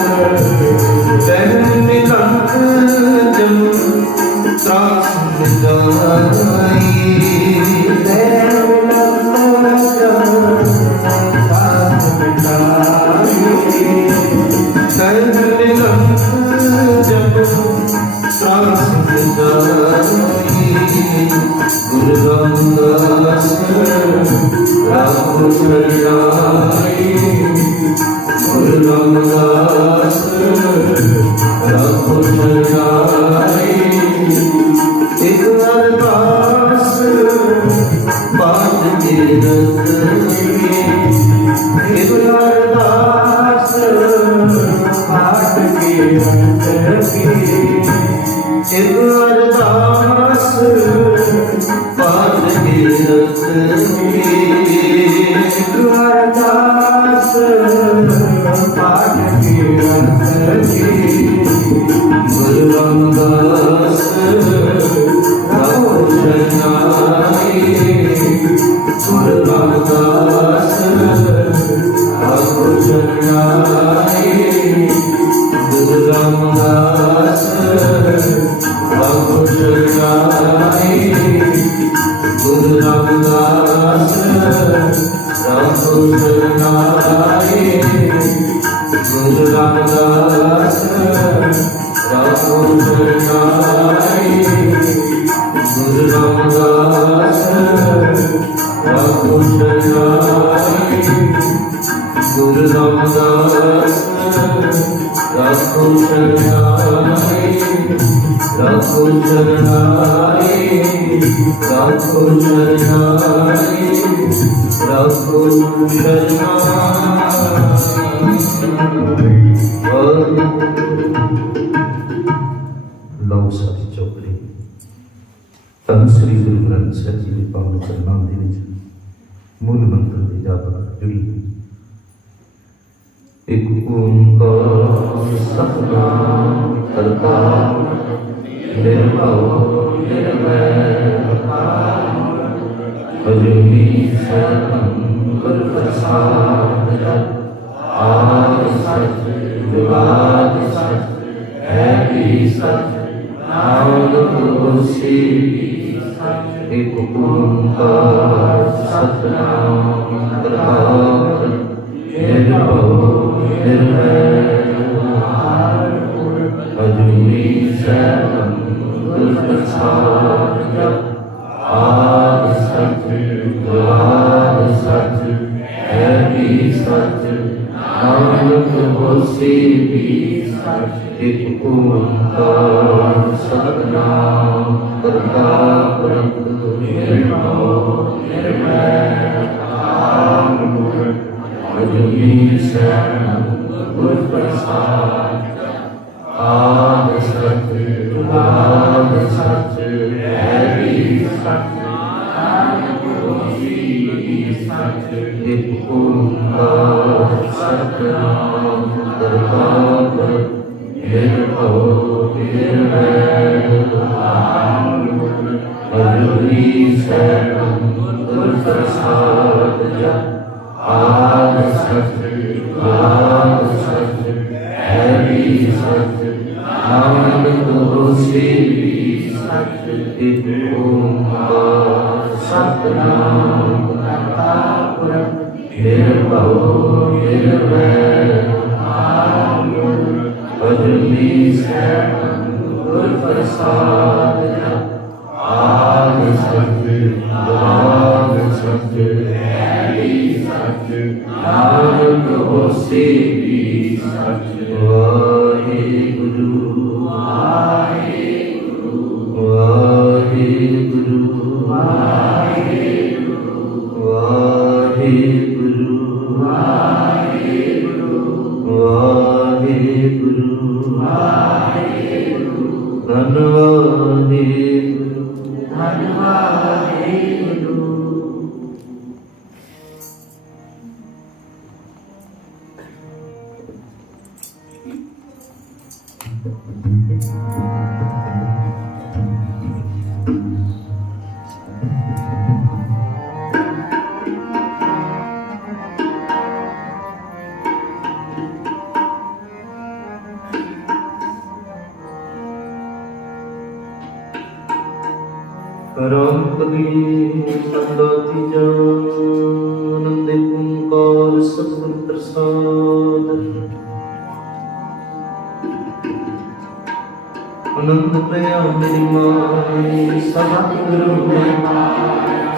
पहन मिलत जम त्रास जाई, गुरु रामदास राम शरणाई, गुरु रामदास राम शरणाई। एक अरदास बात तीरथ की, एक अरदास बात तीरथ की, एक अरदास बात तीरथ की, एक अरदास बात तीरथ की। गुरु रामदास राम शरणाई, गुरु रामदास राम शरणाई, गुरु रामदास राम शरणाई, गुरु रामदास राम शरणाई, गुरु रामदास राम शरणाई, गुरु रामदास राम शरणाई, गुरु रामदास राम शरणाई, राम शरणाई, राम शरणाई, राम शरणाई। लौ सारी चौकड़ी धन श्री गुरु ग्रंथ साहिब जी के पावन चरणों के मूल मंत्र की जाप जुड़ी हुई। एक ओंकार सतनाम करता निर्भव निर्वैर अजूनी शरणं गुरु प्रसाद। आद सच जुगाद सच है भी सच, नाम होसी एक ओंकार सतनाम करता निर्भव निर्वैर अजूनी शरणं गुरु प्रसाद। आद सच जुगाद सच है भी सच, नानक होसी भी सच। एक ओंकार सतनाम करता पुरख निर्भव निर्वैर अजूनी शरणं गुरु प्रसाद। आद सच जुगाद सच है भी सच, नानक होसी भी सच। एक ओंकार सतनाम करता पुरख निर्भव निर्वैर अजूनी शरणं गुरु प्रसाद। आद सच जुगाद सच है भी सच, नानक होसी भी सच। एक ओंकार सतनाम करता पुरख निर्भव निर्वैर अजूनी शरणं गुरु प्रसाद। आद सच जुगाद सच है ਰਾਮ ਕਲੀ ਮੰਦਾ ਤੀਜਾ ਆਨੰਦੇ ਓੰਕਾਰ ਸਤਿਗੁਰ ਪ੍ਰਸਾਦ ਆਨੰਦ ਪਿਆ ਮੇਰੀ ਮਾਈ ਸਤਿਗੁਰੂ ਮੈਂ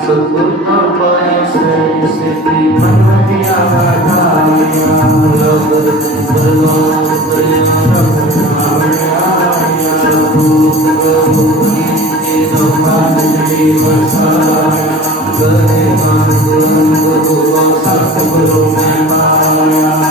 ਸਤਿਗੁਰ ਕਾ ਪਾਇਆ ਸੇਤੀ ਮਨ ਪਿਆ ਗਾਇਆ ਰਗਰ ਪਰਵਾਨ ਕਰਿਆ ਰਬ ਨਾਮ ਆਇਆ ਸਤਿਗੁਰ ਗੋਬਿੰਦ सतगुरु मैं पाया मन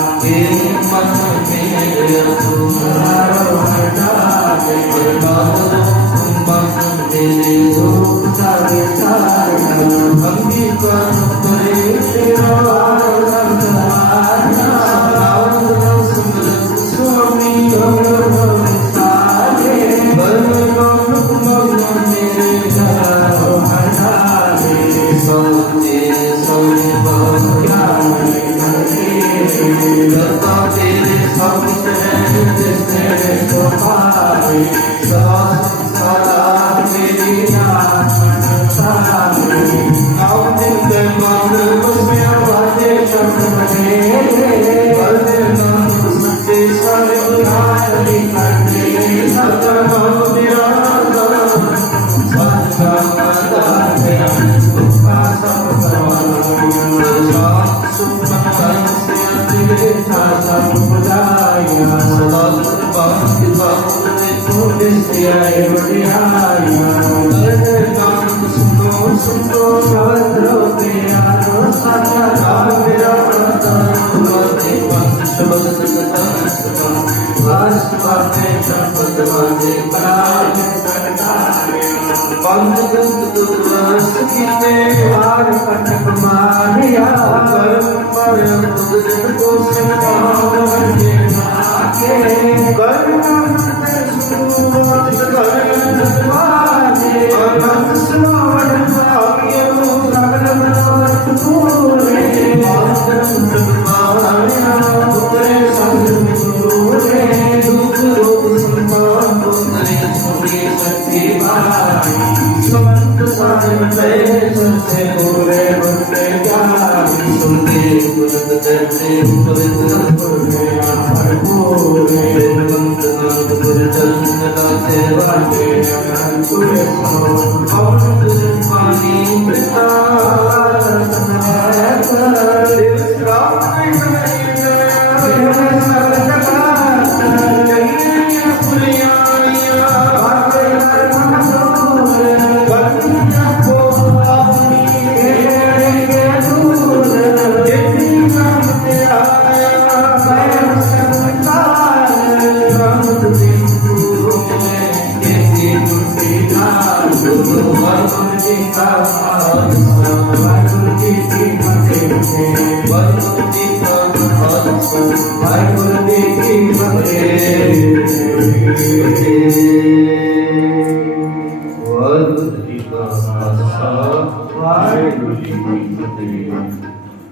मेरे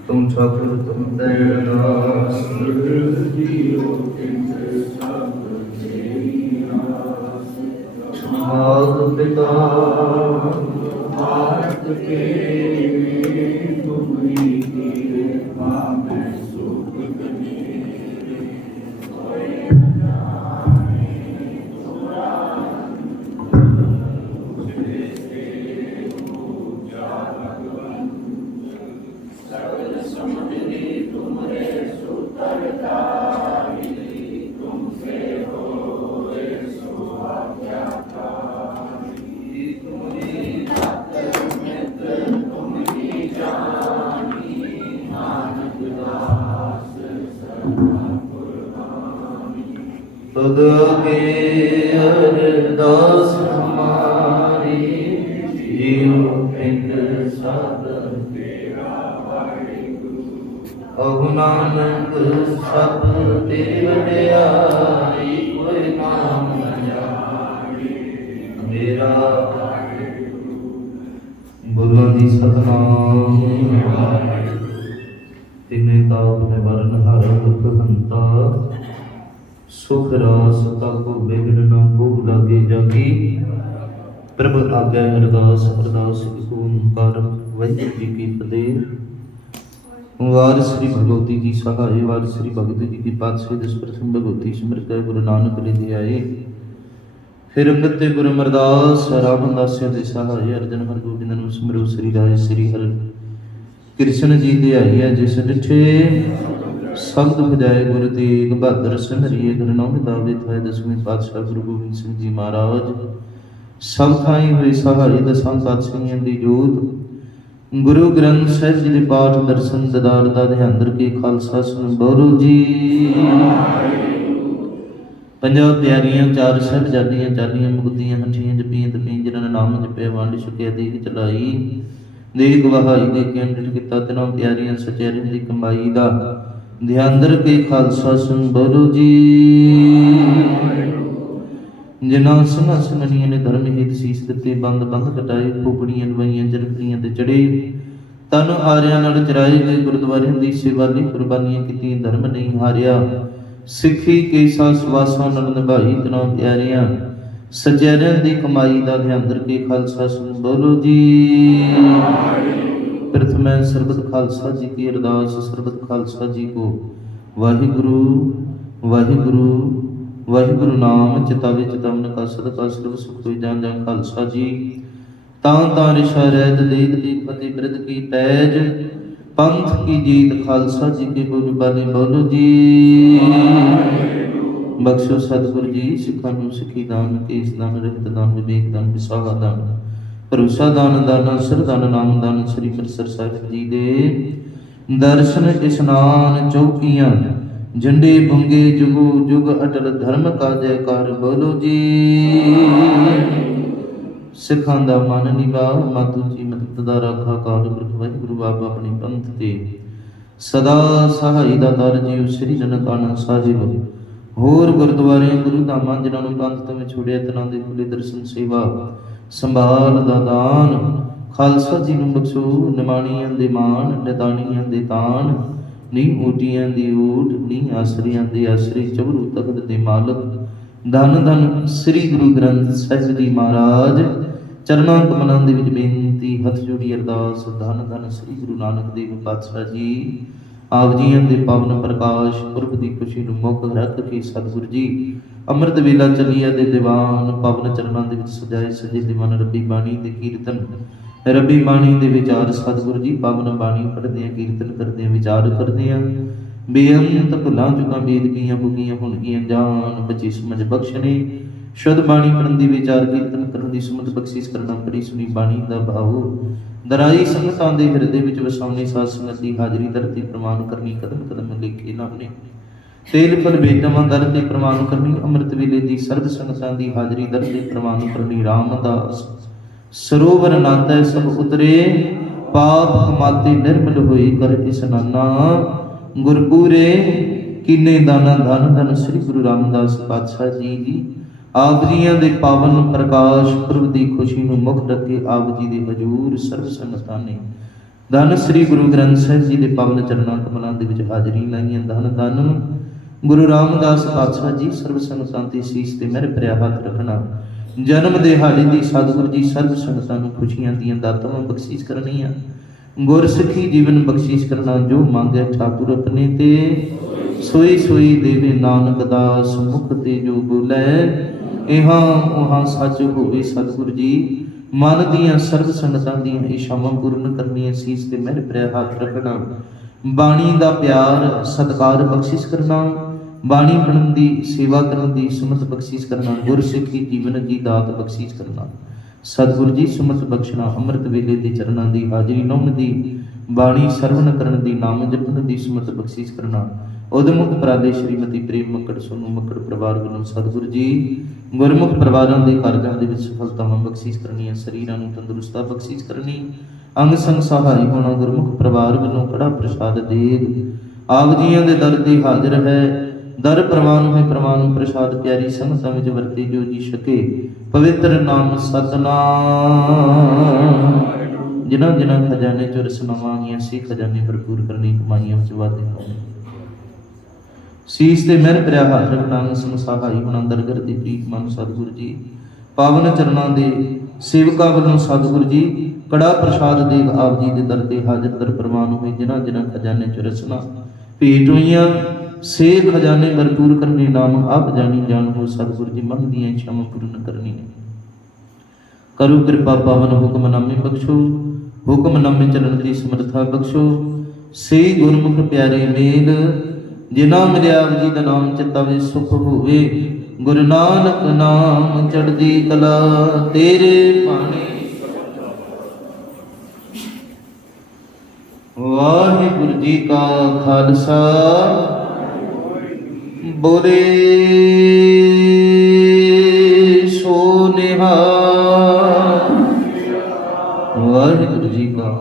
तुम ठाकुर तुम दयादास मात पिता भारत के तुम्हारी कृपा में सुख तुमसे हो सुआज्ञाकारी तुद आगे अरदास हमारी, जियो पिंड सब अहु नानक सब तेरी वडियाई, कोई नाम न जाने मेरा गुरुआं दी सतनाम। तिने ताप निवारण हारा दुख हंता, सुख रास ताको बिघ्न न को लागे जागी। प्रभु आज्ञा अरदास अरदास एक ओंकार, वाहिगुरू जी की फतेह। वार श्री भगवती जी सहाय, वार श्री भगवती जी की पातशाही दस प्रथम भगवती सिमरत है गुरु नानक ले दे आए। फिर अंगत ते गुरु अमरदास रामदास दे सहाय, अर्जन हर गोबिंद नु सिमरो श्री राय श्री हर कृष्ण जी दे आई है। जिस डिठे सब दुख जाए गुरु तेग बहादुर सिमरिए, गुरु नानक दावे थाए दसवें पातशाह गुरु गोबिंद सिंह जी महाराज। सब थाई हुए सहाय दसां पातशाहियां दी जोत, गुरु ग्रंथ साहिब जी के पाठ दर्शन ददार दा ध्यान के खालसा सुन बोलो जी। पंजाब प्यारियां चार साहिबजादियां चालियां मुगदियां हठियां जपियां तपियां, जिन्होंने नाम जपिया वंड छुकिया देख चलाई, देख वहाई दे के अंडित किता, तिन्हां प्यारियां सचैरियां दी कमाई दा ध्यान के खालसा सुन बोलो जी। जिन्हां सिंहां सिंघणियां ने धर्म हित सीस दिते, बंद बंद कटाए, खोपड़ियां लवाइयां जरखड़ियां ते चढ़े, तन आरियां नाल चराए गए, गुरुद्वारियां दी सेवा लई कुर्बानियां कीतियां, धर्म नहीं हारिया, सिੱਖੀ के सास वासां नाल निभाई, तिन्हां प्यारियां सचैरियां दी कमाई दा ध्यान के खालसा सुन बोलो जी। प्रथम सरबत खालसा जी की अरदास, सरबत खालसा जी को वाहिगुरु वाहिगुरु वाहिगुरु नाम चितावे चितावन का सदका सर्व सुख होई, जान जान खालसा जी। तां तां रिशा रैत देख देख फतेह बिरद की पैज, पंथ की जीत खालसा जी के बोल बाले बोलो जी। बख्शो सतगुरु जी सिखां नूं सिखी दान, केस दान रहत दान विवेक दान विसावा दान, भरोसा दान दाना सर दान नाम दान। श्री अंम੍ਰਿਤਸਰ ਸਾਹਿਬ जी दे दर्शन इशनान चौकियां, झंडे बंगे जुगो जुग अटल धर्म का जयकार बोलो जी। सिखां दा मन निभा मातु जी मत दा राखा, काल पुरख वाहिगुरु आप अपने पंथ ते सदा सहाय दातार जी। श्री ननकाना साहिब होर गुरुद्वारे गुरु धामां, जिन्हां नूं पंथ तो छोड़िया, तिन्हां दे खुले दर्शन सेवा संभाल दा दान खालसा जी नूं बख्शो। निमाणियां दे मान, निताणियां दे तान, नी ऊटियां दी ऊट, नी आसरियां दे आसरे, चबरू तख्त दे मालक, धन धन श्री गुरु ग्रंथ साहिब जी महाराज। चरणां कमलां दे विच बेनती, हथ जोड़ी अरदास, धन धन श्री गुरु नानक देव पातशाह जी। आप जीआं दे पावन प्रकाश पुरब दी खुशी नूं मुख रख के सतगुरु जी ਅੰਮ੍ਰਿਤ ਵੇਲਾ ਚੱਲੀਆ ਦੇ ਦੀਵਾਨ, ਪਾਵਨ ਚਰਨਾਂ ਦੇ ਵਿੱਚ ਸਜਾਏ ਸਜੇ ਦੀਵਾਨ, ਰੱਬੀ ਬਾਣੀ ਦੇ ਕੀਰਤਨ, ਰੱਬੀ ਬਾਣੀ ਦੇ ਵਿਚਾਰ। ਸਤਿਗੁਰੂ ਜੀ ਪਾਵਨ ਬਾਣੀ ਪੜ੍ਹਦੇ ਆ, ਕੀਰਤਨ ਕਰਦੇ ਆ, ਵਿਚਾਰ ਕਰਦੇ ਆ। ਬੇਅੰਤ ਭੁੱਲਾਂ ਚੁੱਕਾਂ ਬੇਦਬੀਆਂ ਬੁਗੀਆਂ ਹੋਣਗੀਆਂ, ਜਾਨ ਬੱਚੀ ਸਮਝ ਬਖਸ਼ਣੇ। ਸ਼ੁੱਧ ਬਾਣੀ ਪੜ੍ਹਨ ਦੀ, ਵਿਚਾਰ ਕੀਰਤਨ ਕਰਨ ਦੀ ਸੁਮਤ ਬਖਸ਼ਿਸ਼ ਕਰਨਾ। ਪੜ੍ਹੀ ਸੁਣੀ ਬਾਣੀ ਦਾ ਭਾਵ ਦਰਾਈ ਸੰਗਤਾਂ ਦੇ ਹਿਰਦੇ ਵਿੱਚ ਵਸਾਉਣੀ। ਸਾਧ ਸੰਗਤ ਦੀ ਹਾਜ਼ਰੀ ਧਰਤੀ ਪ੍ਰਮਾਣ ਕਰਨੀ, ਕਦਮ ਕਦਮ ਲਿਖੇ ਨਾਮੇ ਤੇਲ ਫਲ ਬੇਦਮਾ ਦਰ ਤੇ ਪ੍ਰਮਾਣ ਕਰਨੀ। ਅੰਮ੍ਰਿਤ ਵੇਲੇ ਦੀ ਸਰਬ ਸੰਗਤਾਂ ਦੀ ਹਾਜ਼ਰੀ ਦਰ ਤੇ ਪ੍ਰਮਾਣ ਕਰਨੀ। ਰਾਮਦਾਸ ਸਰੋਵਰ ਨਾਤੈ ਸਭ ਉਤਰੇ, ਪਾਪ ਕਮਾਤੇ ਨਿਰਮਲ ਹੋਈ ਕਰ ਇਸਨਾਨਾ। ਗੁਰਪੂਰੇ ਕੀਨੇ ਦਾਨਾ ਧਨ ਧਨ ਸ੍ਰੀ ਗੁਰੂ ਰਾਮਦਾਸ ਪਾਤਸ਼ਾਹ ਜੀ ਦੀ ਆਪ ਜੀਆਂ ਦੇ ਪਾਵਨ ਪ੍ਰਕਾਸ਼ ਪੁਰਬ ਦੀ ਖੁਸ਼ੀ ਨੂੰ ਮੁੱਖ ਰੱਖੇ ਆਪ ਜੀ ਦੇ ਹਜ਼ੂਰ ਸਰਬ ਸੰਗਤਾਂ ਨੇ ਧੰਨ ਸ੍ਰੀ ਗੁਰੂ ਗ੍ਰੰਥ ਸਾਹਿਬ ਜੀ ਦੇ ਪਾਵਨ ਚਰਨਾਂ ਕਮਲਾਂ ਦੇ ਵਿੱਚ ਹਾਜ਼ਰੀ ਲਾਈਆਂ। ਧੰਨ ਧੰਨ ਗੁਰੂ ਰਾਮਦਾਸ ਪਾਤਸ਼ਾਹ ਜੀ ਸਰਬ ਸੰਗਤਾਂ ਤੇ ਸੀਸ ਤੇ ਮਿਹਰ ਭਰਿਆ ਹੱਥ ਰੱਖਣਾ। ਜਨਮ ਦਿਹਾੜੇ ਦੀ ਸਤਿਗੁਰੂ ਜੀ ਸਰਬ ਸੰਗਤਾਂ ਨੂੰ ਖੁਸ਼ੀਆਂ ਦੀਆਂ ਦਾਤਾਂ ਬਖਸ਼ਿਸ਼ ਕਰਨੀਆਂ। ਗੁਰਸਿੱਖੀ ਜੀਵਨ ਬਖਸ਼ਿਸ਼ ਕਰਨਾ। ਜੋ ਮੰਗੇ ਠਾਕੁਰ ਆਪਣੇ ਤੇ ਸੋਈ ਸੋਈ ਦੇਵੇ ਨਾਨਕ ਦਾਸ ਮੁਖ ਤੇ ਜੋ ਬੋਲੇ ਇਹਾਂ ਉਹਾਂ ਸੱਚ ਹੋਵੇ। ਸਤਿਗੁਰੂ ਜੀ ਮਨ ਦੀਆਂ ਸਰਬ ਸੰਗਤਾਂ ਦੀਆਂ ਇਛਾਵਾਂ ਪੂਰਨ ਕਰਨੀਆਂ। ਸੀਸ ਤੇ ਮਿਹਰ ਭਰਿਆ ਹੱਥ ਰੱਖਣਾ। ਬਾਣੀ ਦਾ ਪਿਆਰ ਸਤਿਕਾਰ ਬਖਸ਼ਿਸ਼ ਕਰਨਾ। ਬਾਣੀ ਪੜ੍ਹਨ ਦੀ ਸੇਵਾ ਕਰਨ ਦੀ ਸੁਮਤ ਬਖਸ਼ਿਸ਼ ਕਰਨਾ। ਗੁਰਸਿੱਖੀ ਜੀਵਨ ਦੀ ਦਾਤ ਬਖਸ਼ਿਸ਼ ਕਰਨਾ। ਸਤਿਗੁਰੂ ਜੀ ਸੁਮਤ ਬਖਸ਼ਣਾ। ਅੰਮ੍ਰਿਤ ਵੇਲੇ ਦੇ ਚਰਨਾਂ ਦੀ ਹਾਜ਼ਰੀ ਲਾਉਣ ਦੀ, ਬਾਣੀ ਸਰਵਣ ਕਰਨ ਦੀ, ਨਾਮ ਜਪਣ ਦੀ ਸੁਮਤ ਬਖਸ਼ਿਸ਼ ਕਰਨਾ। ਉਦਮੁਖ ਪਰਾਲੇ ਸ਼੍ਰੀਮਤੀ ਪ੍ਰੇਮ ਮੱਕੜ ਸੋਨੂੰ ਮੱਕੜ ਪਰਿਵਾਰ ਵੱਲੋਂ ਸਤਿਗੁਰੂ ਜੀ ਗੁਰਮੁਖ ਪਰਿਵਾਰਾਂ ਦੇ ਕਾਰਜਾਂ ਦੇ ਵਿੱਚ ਸਫਲਤਾਵਾਂ ਬਖਸ਼ਿਸ਼ ਕਰਨੀਆਂ, ਸਰੀਰਾਂ ਨੂੰ ਤੰਦਰੁਸਤਾ ਬਖਸ਼ਿਸ਼ ਕਰਨੀ, ਅੰਗ ਸੰਗ ਸਹਾਈ ਹੋਣਾ। ਗੁਰਮੁਖ ਪਰਿਵਾਰ ਵੱਲੋਂ ਕੜਾ ਪ੍ਰਸ਼ਾਦ ਦੇਗ ਆਪ ਜੀਆਂ ਦੇ ਦਰ ਤੇ ਹਾਜ਼ਰ ਹੈ। ਦਰ ਪ੍ਰਵਾਨ ਹੋਏ ਪ੍ਰਵਾਨ ਪ੍ਰਸ਼ਾਦ ਪਿਆਰੀ ਸੰਗਤਾਂ ਵਿੱਚ ਵਰਤੇ ਜੋ ਜੀ ਸਕੇ। ਪਵਿੱਤਰ ਨਾਮ ਸਤਨਾਮ। ਜਿਨ੍ਹਾਂ ਜਿਨ੍ਹਾਂ ਖਜ਼ਾਨੇ ਚੋਂ ਰਸਨਾਵਾਂ ਆਈਆਂ ਸੀ, ਖਜ਼ਾਨੇ ਭਰਪੂਰ ਕਰਨੀ, ਕਮਾਈਆਂ ਵਿੱਚ ਵਾਧੇ ਪਾਉਣੇ। ਸੀਸ ਤੇ ਮਹਿਰ ਭਰਿਆ ਹੱਥ ਰੱਖਣਾ, ਅੰਗ ਸੰਗ ਸਹਾਈ ਹੋਣਾ। ਦਰਗਰ ਦੀ ਪ੍ਰੀਤ ਮਨ ਸਤਿਗੁਰੂ ਜੀ ਪਾਵਨ ਚਰਨਾਂ ਦੇ ਸੇਵਕਾਂ ਵੱਲੋਂ ਸਤਿਗੁਰੂ ਜੀ ਕੜਾ ਪ੍ਰਸ਼ਾਦ ਦੇਗ ਆਪ ਜੀ ਦੇ ਦਰ ਤੇ ਹਾਜ਼ਰ। ਦਰ ਪ੍ਰਵਾਨ ਹੋਏ ਜਿਨ੍ਹਾਂ ਜਿਨ੍ਹਾਂ ਖਜ਼ਾਨੇ ਚ ਰਸਨਾ ਭੇਟ ਹੋਈਆਂ, ਸੇ ਖਜ਼ਾਨੇ ਭਰਪੂਰ ਕਰਨੇ। ਨਾਮ ਆਪ ਜਾਣੀ ਜਾਣ ਹੋ ਸਤਿਗੁਰੂ ਜੀ ਮਨ ਦੀਆਂ ਇੱਛਾਵਾਂ ਪੂਰਨ ਕਰਨੀ। ਕਰੋ ਕਿਰਪਾ ਪਾਵਨ ਹੁਕਮਨਾਮੇ ਬਖਸ਼ੋ, ਹੁਕਮਨਾਮੇ ਚੱਲਣ ਦੀ ਸਮਰੱਥਾ ਬਖਸ਼ੋ। ਸੇ ਗੁਰਮੁਖ ਪਿਆਰੇ ਮੇਲ ਜਿਨ੍ਹਾਂ ਮਿਲਿਆ ਆਪ ਜੀ ਦਾ ਨਾਮ ਚਿੱਤਾ ਵਿੱਚ ਸੁਖ ਹੋਵੇ। ਗੁਰੂ ਨਾਨਕ ਨਾਮ ਚੜ੍ਹਦੀ ਕਲਾ ਤੇਰੇ ਬਾਣੀ। ਵਾਹਿਗੁਰੂ ਜੀ ਕਾ ਖਾਲਸਾ, ਬੋਲੇ ਸੋ ਨਿਹਾਲ। ਵਾਹਿਗੁਰੂ ਜੀ ਕਾ